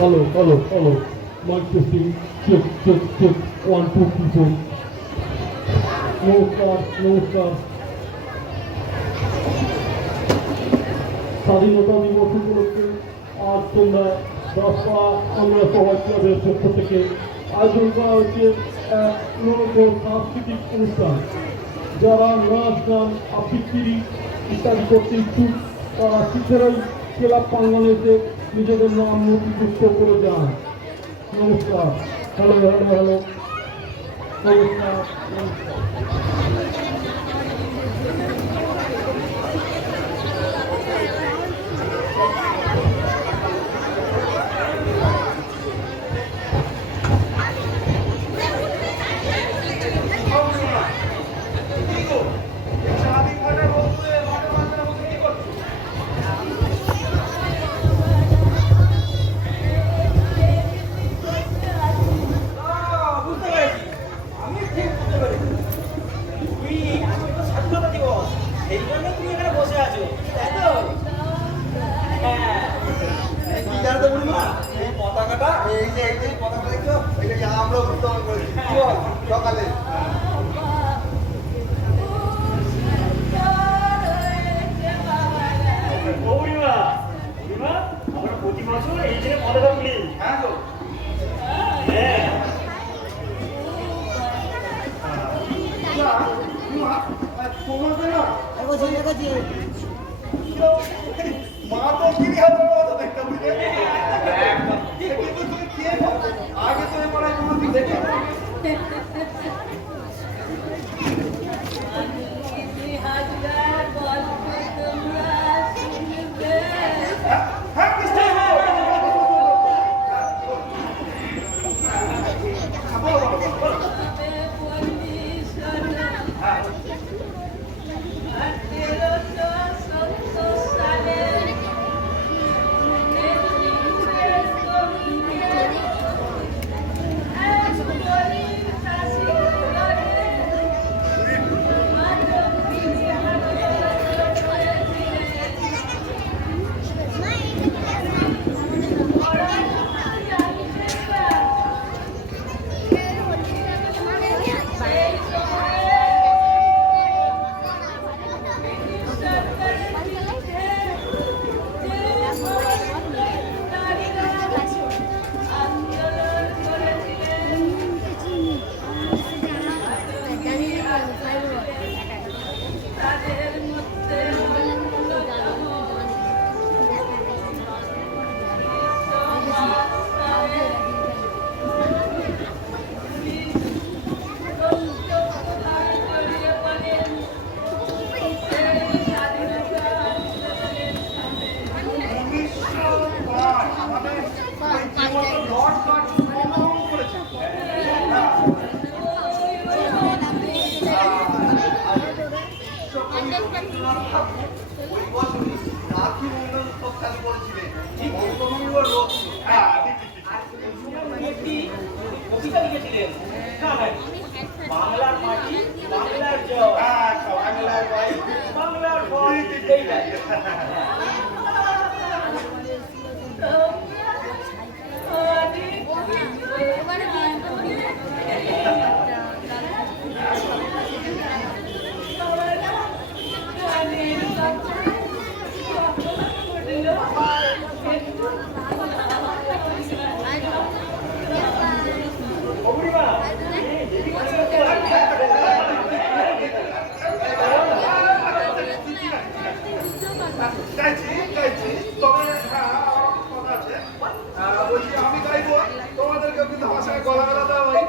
Hello. Mic testing. Check. 1, 2, 3, 4. নমস্কার। স্বাধীনতা দিবস উপলক্ষে আজ তোমরা দশটা আমরা সবাই ক্লাবের পক্ষ থেকে আয়োজন করা হয়েছে এক নতুন সাংস্কৃতিক অনুষ্ঠান। যারা নাচ গান আবৃত্তি ইত্যাদি করতে ইচ্ছুক তারা শীঘ্রই ক্লাব প্রাঙ্গণে এসে নিজেদের নাম নথিভুক্ত করে যান। নমস্কার। হ্যালো নমস্কার। সকালে আমরা প্রতি বছর এই দিনে পতাকা তুলি। হ্যাঁ তো মা তো কিনি হাজার মতো দেখতে বুঝলে কিন্তু তুমি কে আগে তো এবার কোনো দিক দেখে বাংলার মাটি বাংলার জল বাংলার বাড়ি বাংলার ফল আমি গাইবো তোমাদেরকে কিন্তু আমার সঙ্গে গলা গলা দেওয়া হয়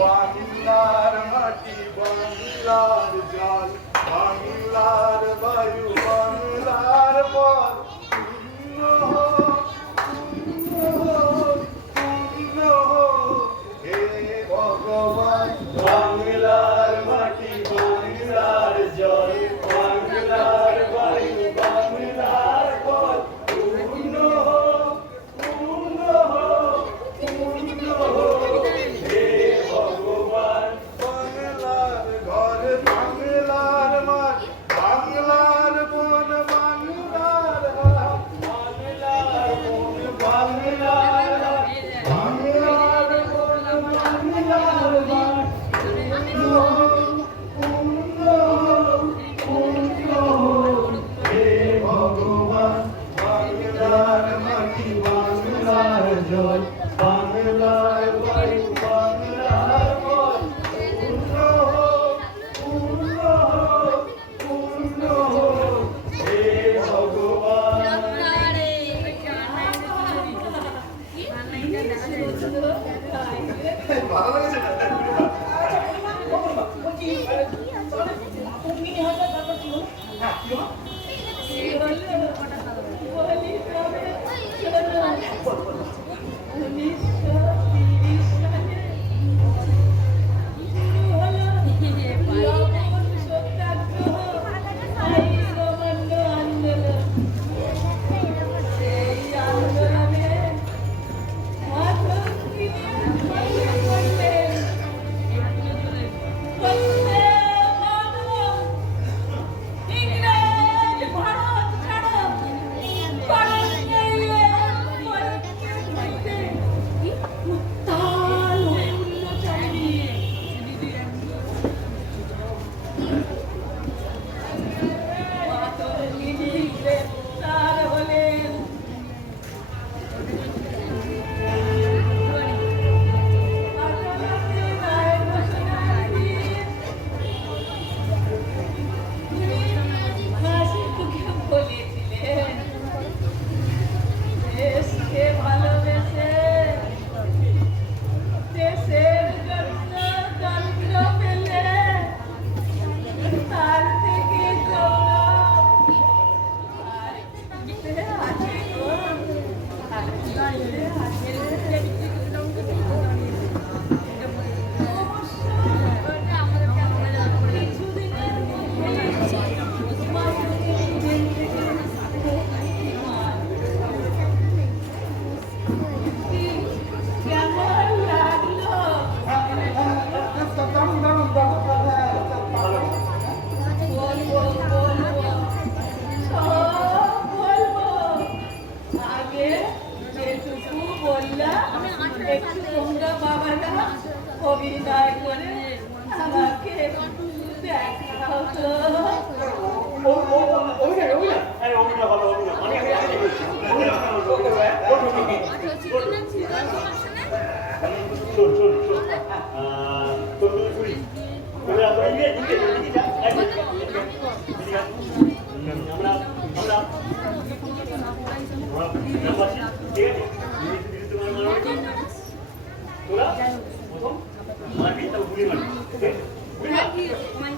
বাংলার মাটি বাংলার জল বাংলার বায়ু বাংলার পথ হে ভগবান বাংলার মাটি বাংলার জল বাংলার বায়ু বাংলার পথ পূর্ণ হে ভগবান বাংলার ঘর বাংলার মাঠ তোরা তোরা ইংরেজি দিকে যা আমরা গ্রামবাসী ঠিক আছে তোরা প্রথম মারবি তারপর গুলি মারবি গুলি মার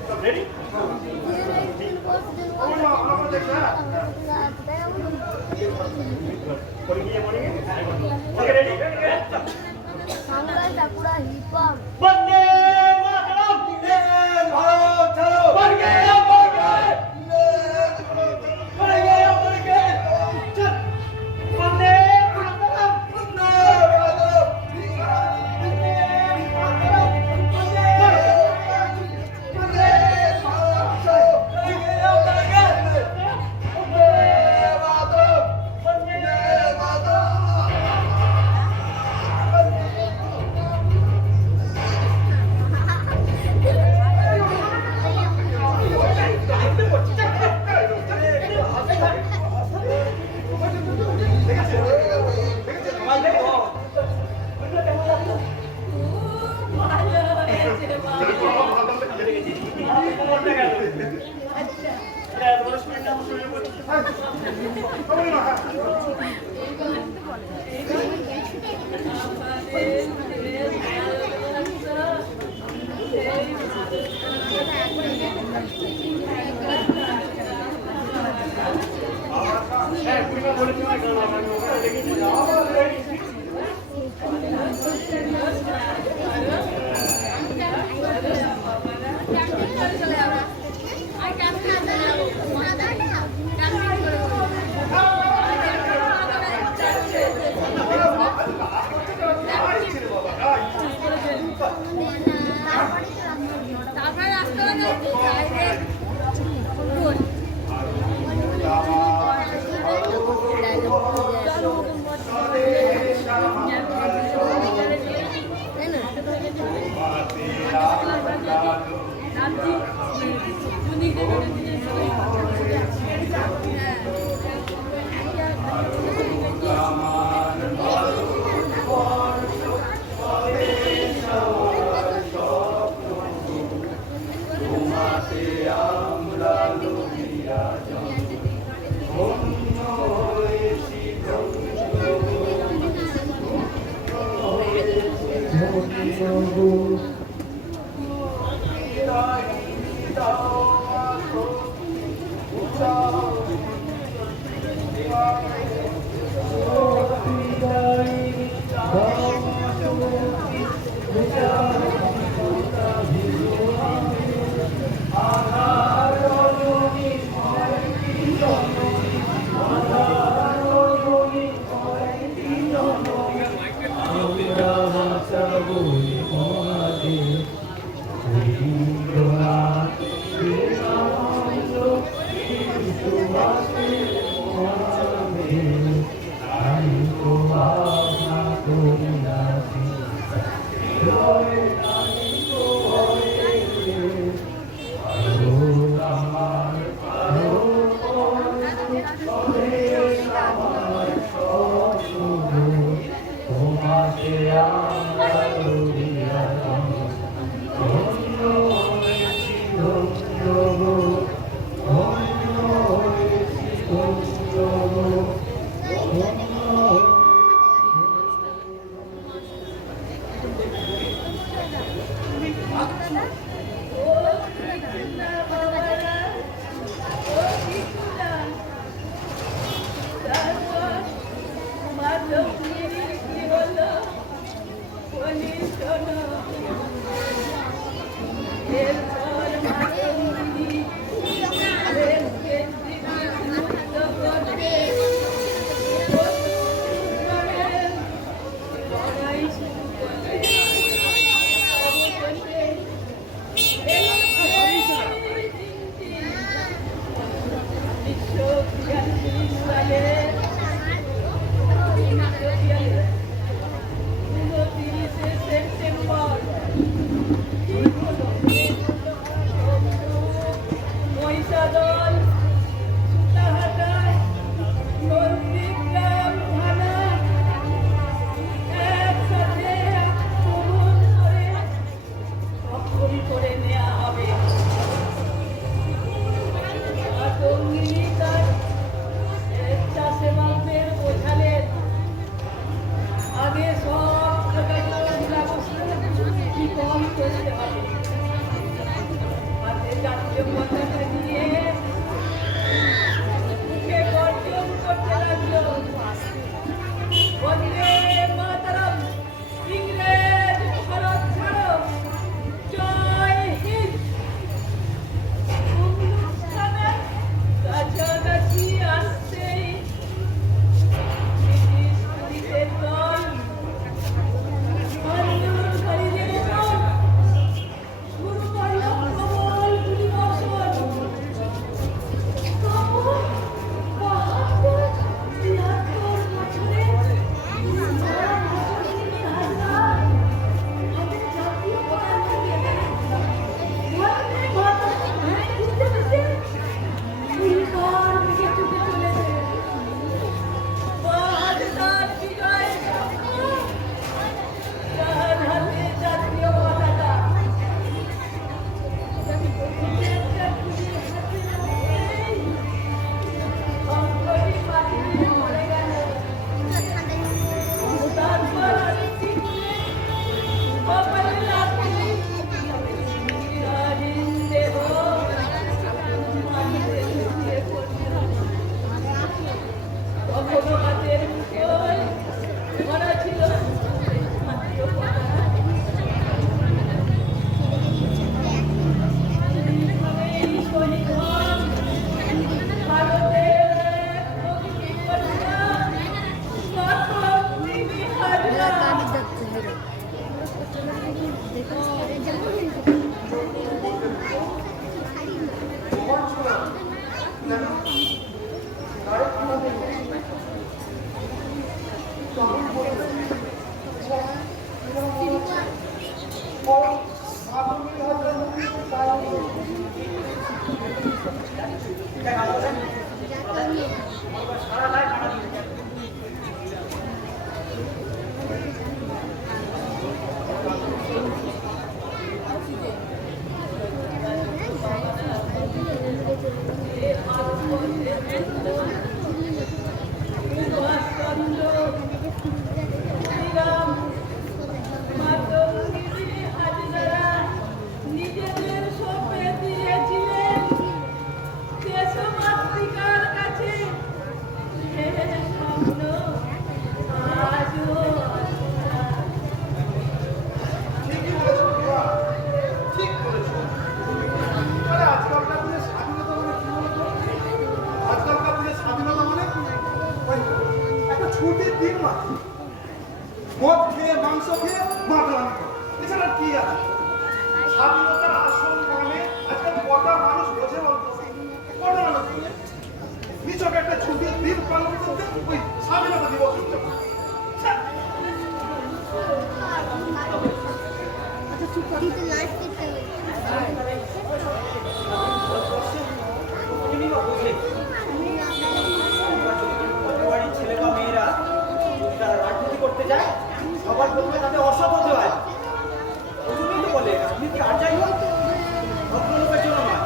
সব রেডি ওকে রেডি বন্দে মাতরম ভারত ছাড়ো বর্গে বন্দে মাতরম Oh, চলতে হবে। হাতে জাতীয় পতাকা নিয়ে মুখে গর্জন করতে লাগলো, বন্দে মাতরম, ইংরেজ ভারত ছাড়ো, জয় হিন্দ। অনুষ্ঠানের কাছাকাছি আসতেই ব্রিটিশ পুলিশের দল, আন্দোলনকারীদের দল শুরু করল প্রবল গুলিবর্ষণ। তবু ৭২-৭৩ বছরে যারা মুসলিমের হাজরা আমাদের জাতীয় পতাকা নিয়ে বন্দে মাতরম ধ্বনি দিতে দিতে উল্কার দিকে ছুটে চলেছে। বাহাতে তার বিজয়ের স্বপ্ন, তার হাতে জাতীয় পতাকা। একটা গুলি হাতে লাগতেই অঙ্গটি পাঠিয়ে পড়ে গেল। তারপর আরেকটি গুলি কপালে লাগতেই স্বাধীন দেহ মাটিতে লুটিয়ে পড়ল। কখনো হাতের মুঠোয় ধরা ছিল জাতীয় পতাকা। এইভাবেই শহীদগণ ভারতের এক প্রকৃতি কন্যা মাতরম বিবি হাজরা সুভাষচন্দ্র শ্রীরাম মাতরম বিবি হাজরা নিজেদের সঁপে দিয়েছিলেন দেশমাতৃকার কাছে। সে স্বপ্ন আজও আস্থা। ঠিকই বলেছো বাবা, ঠিক বলেছো। আরে আজকালকার দিনে স্বাধীনতা মানে কি বলতো? আজকালকার দিনে স্বাধীনতা মানে ওই একটা ছুটির দিন মাত্র, মদ খেয়ে মাংস খেয়ে মাতলামি করা, এছাড়া কি আছে? স্বাধীনতার আসল মানে আজকাল কটা মানুষ বোঝে বলতো? কটা মানুষ বোঝে? নিচক একটা ছুটির দিন পালন করতে ওই স্বাধীনতা দিবস উদযাপন। ছ্যা! বাড়ির ছেলে বা মেয়েরা যারা রাজনীতি করতে যায় সবার প্রথমে তাদের অসৎ হতে হয়। ওজন্যই তো বলে রাজনীতি আর যাই হোক ভদ্রলোকের জন্য নয়।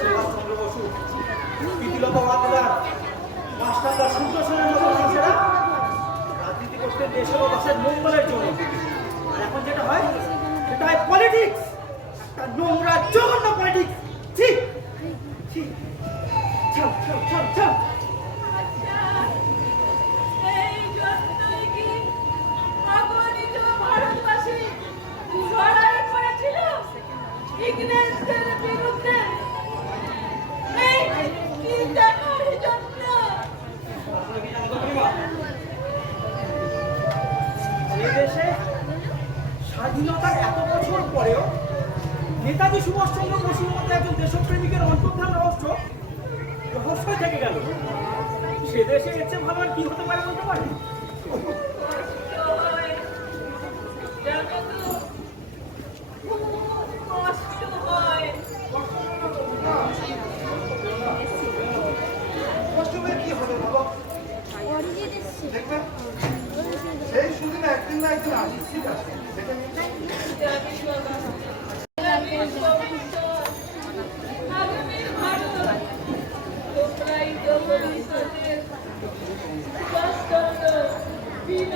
সুভাষচন্দ্র বসু, প্রীতিলতা ওয়াদ্দেদার, মাস্টারদা সূর্য সেনের মতো মানুষেরা রাজনীতি করতে দেশের ও দেশের মঙ্গলের জন্য। আর এখন যেটা হয় সেটা হয় পলিটিক্স, একটা নোংরা জঘন্য পলিটিক্স। ঠিক ঠিক, ছাও ছাও ছাও ছাও। আচ্ছা, এই জন্যই কি অগণিত ভারতবাসী লড়াই করেছিল ইংরেজদের বিরুদ্ধে? এই কি জানার জন্য? দেশে স্বাধীনতার এত বছর পরেও নেতাজি সুভাষচন্দ্র বসুর মতো একজন দেশপ্রেমিকের অন্তর্ধান রহস্যই থেকে গেল। সে দেশে এর চেয়ে ভালো আর কি হতে পারে বলতে পারি? জানো তো, খুব কষ্ট হয়। কষ্ট হয়ে কি হবে বাবা? দেখবে সেই সুদিন একদিন না একদিন আসবে, ঠিক আছে? দেখে নিন। জানি বাবা, আগামী ভবিষ্যৎ, আগামীর ভারত, তোমরাই তো ভবিষ্যতের সুভাষচন্দ্র, বীর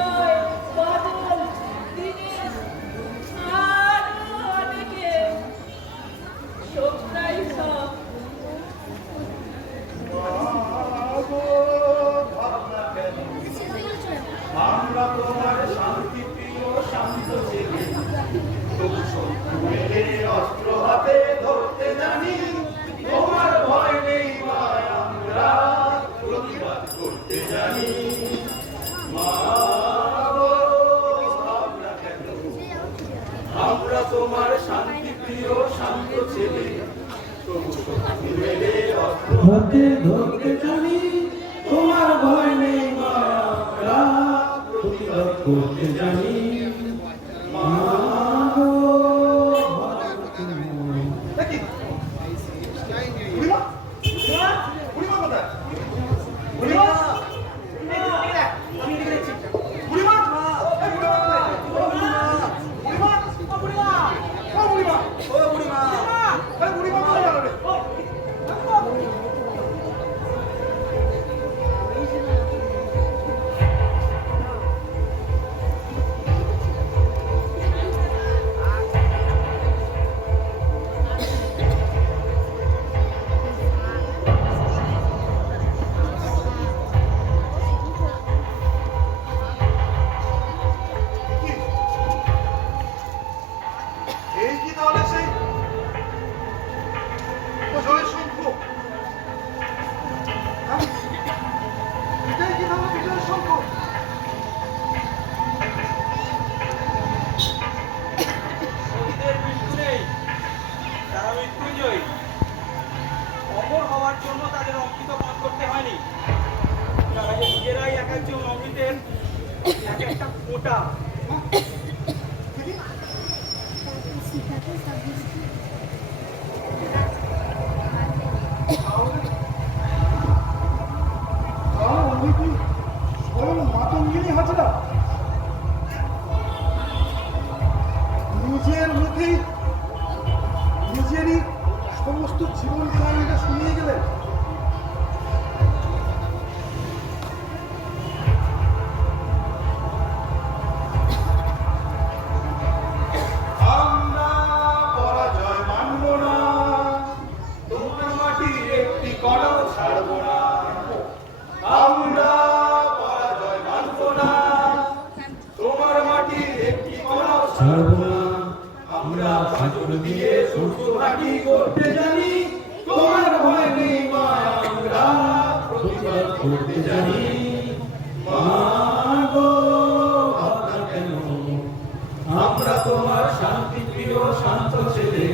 তোমার শান্তি প্রিয় শান্ত ছেলে তবু শক্তি মেলে অস্ত্র হাতে ধরতে জানি তোমার ভয় নেই মায়া প্রতিবাদ করতে জানি মা গো। দেখি বুড়িমা বুড়িমা কোথায় বুড়িমা আমি এদিকে দেখছি। বুড়িমা এই বুড়িমা কোথায়? বুড়িমা ও বুড়িমা ও বুড়িমা ও বুড়িমা, এই বুড়িমা কোথায় গেল রে? এই কি তাহলে সেই জয় শঙ্খ হ্যাঁ? এটাই কি তাহলে বিজয় শঙ্খ শহীদের মৃত্যু নেই, তারা মৃত্যুঞ্জয়ী। অমর হওয়ার জন্য তাদের অমৃত পান করতে হয়নি, তারা যে নিজেরাই এক একজন অমৃতের এক একটা ফোঁটা। তাহলে উনি কি স্বয়ং মাতঙ্গিনী হাজরা নিজের মুখেই নিজেরই সমস্ত জীবন কাহিনীটা শুনিয়ে গেলেন আমরা পরাজয় মানব না তোমার মাটির একটি কণাও ছাড়ব না আমরা পরাজয় মানব না তোমার মাটির একটি কণাও ছাড়ব না আমরা পাঁচর দিয়ে সূর্য ঘাটি করতে জানি তোমার ভয় নেই মা আমরা প্রতিবাদ করতে জানি মা গো ভাবনা কেন আমরা তোমার শান্তি প্রিয় শান্ত ছেলে